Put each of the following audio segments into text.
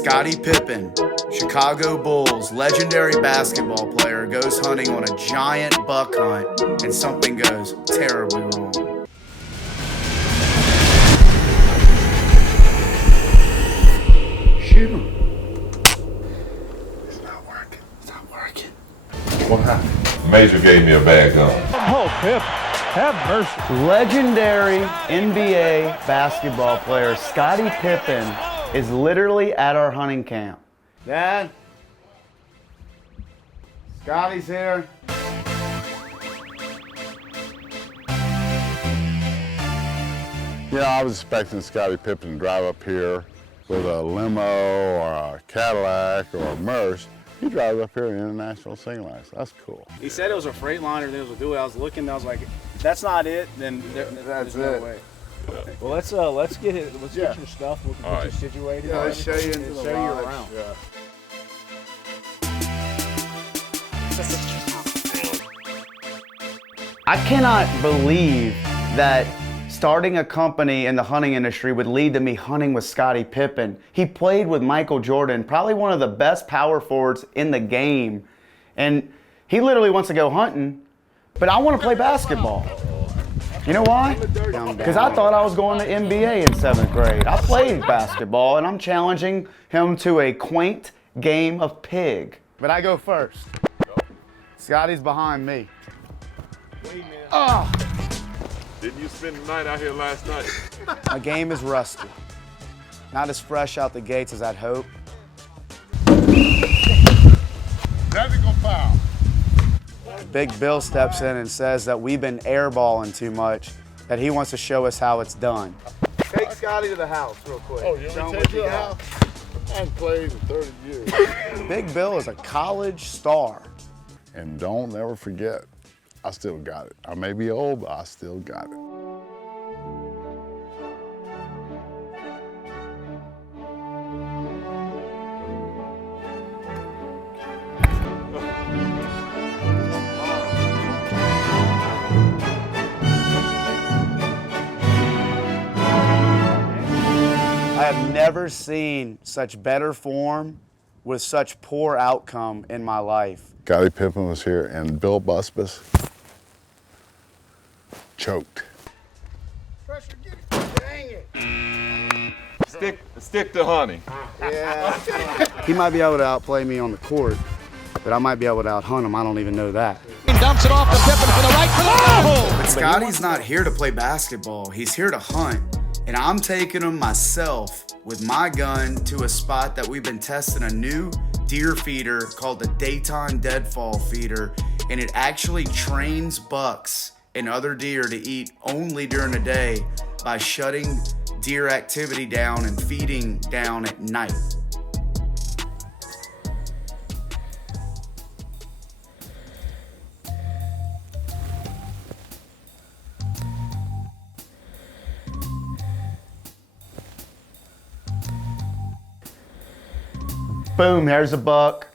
Scottie Pippen, Chicago Bulls, legendary basketball player, goes hunting on a giant buck hunt, and something goes terribly wrong. Shoot him. It's not working. It's not working. What happened? Major gave me a bad gun. Oh, Pip, have mercy. Legendary NBA basketball player Scottie Pippen is literally at our hunting camp. Dad? Scottie's here. Yeah, I was expecting Scottie Pippen to drive up here with a limo or a Cadillac or a Merce. He drives up here in International Singlets. That's cool. He said it was a Freightliner, then it was a dually. I was looking, I was like, if that's not it, then there's no way. Well, let's get it. Let's get your stuff. We can get you situated. Yeah, let's show you into the show you lodge. around. Yeah. I cannot believe that starting a company in the hunting industry would lead to me hunting with Scottie Pippen. He played with Michael Jordan, probably one of the best power forwards in the game. And he literally wants to go hunting, but I want to play basketball. You know why? Because I thought I was going to NBA in 7th grade. I played basketball, and I'm challenging him to a quaint game of pig. But I go first. Scottie's behind me. Oh. Didn't you spend the night out here last night? My game is rusty. Not as fresh out the gates as I'd hope. Technical foul. Big Bill steps in and says that we've been airballing too much, that he wants to show us how it's done. Take Scottie to the house real quick. Oh, you want me to take you to the house? I haven't played in 30 years. Big Bill is a college star. And don't ever forget, I still got it. I may be old, but I still got it. I have never seen such better form with such poor outcome in my life. Scottie Pippen was here, and Bill Busbus choked. Pressure, get it. Dang it. Stick to hunting. Yeah. He might be able to outplay me on the court, but I might be able to out-hunt him. I don't even know that. Dumps it off to Pippen for the right for the goal. But Scottie's not here to play basketball. He's here to hunt. And I'm taking him myself with my gun to a spot that we've been testing a new deer feeder called the Daytime Deadfall Feeder. And it actually trains bucks and other deer to eat only during the day by shutting deer activity down and feeding down at night. Boom, there's a buck.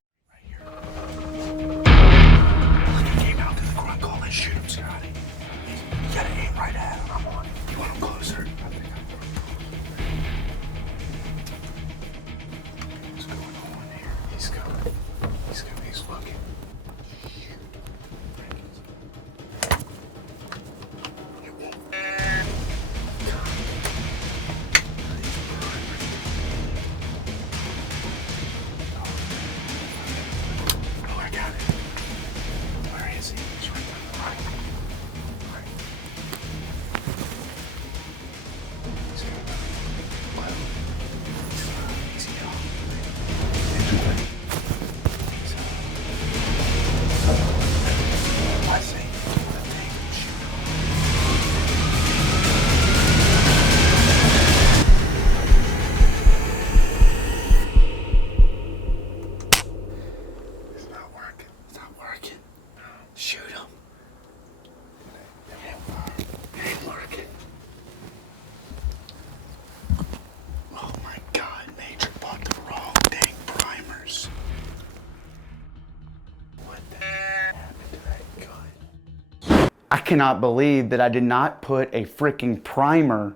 I cannot believe that I did not put a freaking primer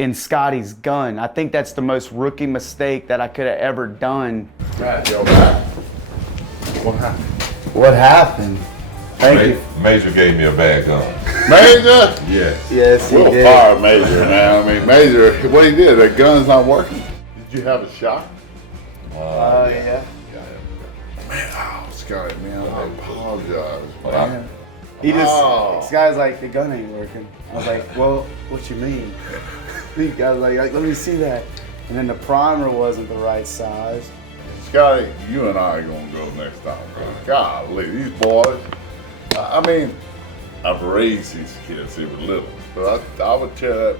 in Scottie's gun. I think that's the most rookie mistake that I could have ever done. Yo, back. What happened? What happened? Thank you. Major gave me a bad gun. Major? Yes. Yes, he We'll did. fire Major, man. I mean, Major, what he did, that gun's not working. Did you have a shot? Yeah. Man, oh, Scotty, man, I apologize, man. He just, Oh. this guy's like, the gun ain't working. I was like, well, what you mean? The guy's like, let me see that. And then the primer wasn't the right size. Scotty, you and I are gonna go next time, bro. Golly, these boys. I mean, I've raised these kids, they were little, but I would tear that.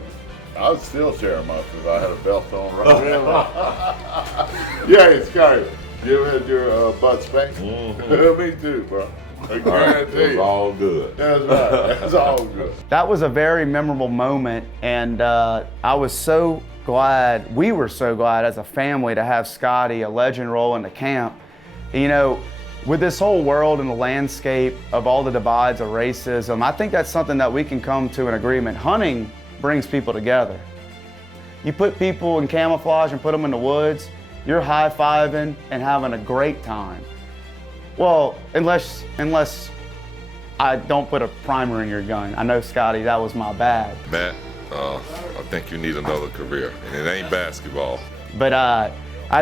I would still tear them up if I had a belt on right now. Yeah, Scotty, you ever had your butt spanked? Mm-hmm. Me too, bro. I It guarantee was you. all good. That's right. That's all good. That was a very memorable moment, and I was so glad, we were so glad as a family to have Scottie, a legend, roll into camp. You know, with this whole world and the landscape of all the divides of racism, I think that's something that we can come to an agreement. Hunting brings people together. You put people in camouflage and put them in the woods, you're high-fiving and having a great time. Well, unless I don't put a primer in your gun. I know, Scottie, that was my bad. Matt, I think you need another career, and it ain't basketball. But I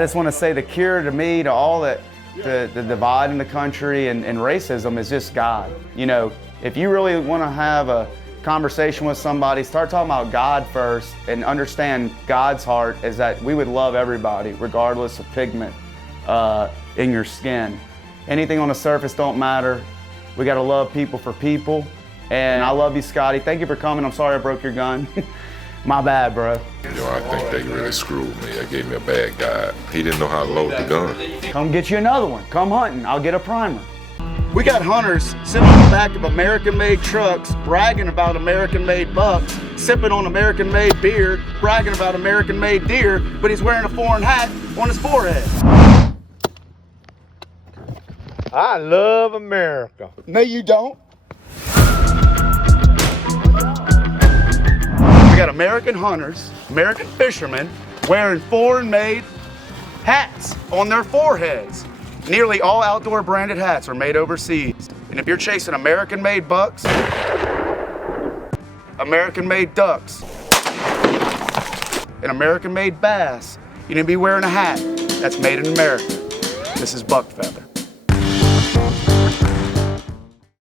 just want to say the cure to me, to all that, the divide in the country and racism is just God. You know, if you really want to have a conversation with somebody, start talking about God first and understand God's heart is that we would love everybody regardless of pigment in your skin. Anything on the surface don't matter. We got to love people for people. And I love you, Scottie. Thank you for coming. I'm sorry I broke your gun. My bad, bro. You know, I think they really screwed me. They gave me a bad guy. He didn't know how to load the gun. Come get you another one. Come hunting. I'll get a primer. We got hunters sitting on the back of American-made trucks, bragging about American-made bucks, sipping on American-made beer, bragging about American-made deer, but he's wearing a foreign hat on his forehead. I love America. No, you don't. We got American hunters, American fishermen, wearing foreign-made hats on their foreheads. Nearly all outdoor branded hats are made overseas. And if you're chasing American-made bucks, American-made ducks, and American-made bass, you need to be wearing a hat that's made in America. This is Buck Feather.